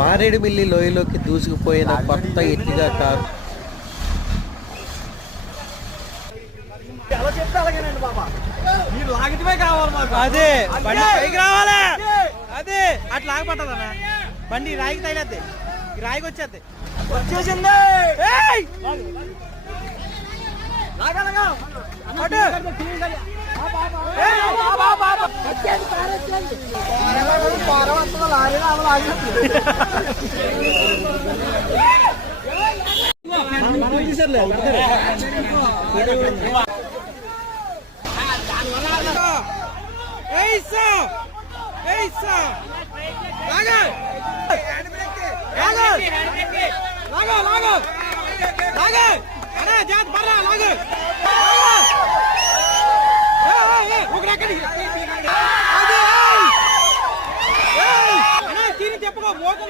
మారేడుమిల్లి లోయలోకి దూసుకుపోయిన కొత్త Ertiga car. అదే బండి పైకి రావాలి, అదే అట్లా ఆగపట్టదన్న. బండి రాయికి తగిలేద్ది, రాయికి వచ్చేద్ది. వచ్చేసింది. చెప్పుకో.